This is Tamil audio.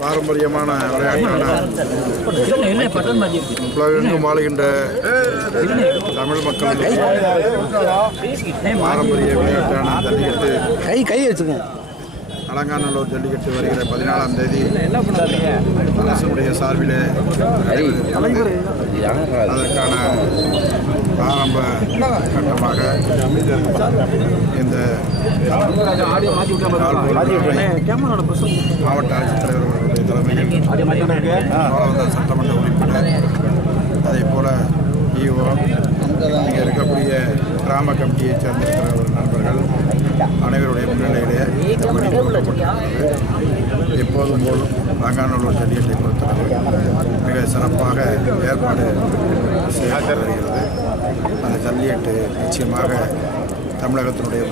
பாரம்பரியமான விளையாட்டான உலகெங்கும் வாழுகின்ற தமிழ் மக்கள் பாரம்பரிய விளையாட்டான ஜல்லிக்கட்டு கை வச்சுங்க. அலங்காநல்லூர் ஜல்லிக்கட்டு வருகிற 14ஆம் தேதி அரசுடைய சார்பில் அதற்கான ஆரம்ப கட்டமாக இந்த மாவட்ட ஆட்சித்தலைவர் அவர்களுடைய தலைமையில் சட்டமன்ற உறுப்பினர் அதே போல ஈஓ இங்கே இருக்கக்கூடிய கிராம கமிட்டியைச் சேர்ந்திருக்கிற ஒரு நண்பர்கள் அனைவருடைய முன்னிலையிலே எப்போதும் போல் அலங்காநல்லூர் ஜல்லிக்கட்டை பொறுத்தவரை மிக சிறப்பாக ஏற்பாடு செய்யப்பட்டு வருகிறது. அந்த ஜல்லிக்கட்டு நிச்சயமாக தமிழகத்தினுடைய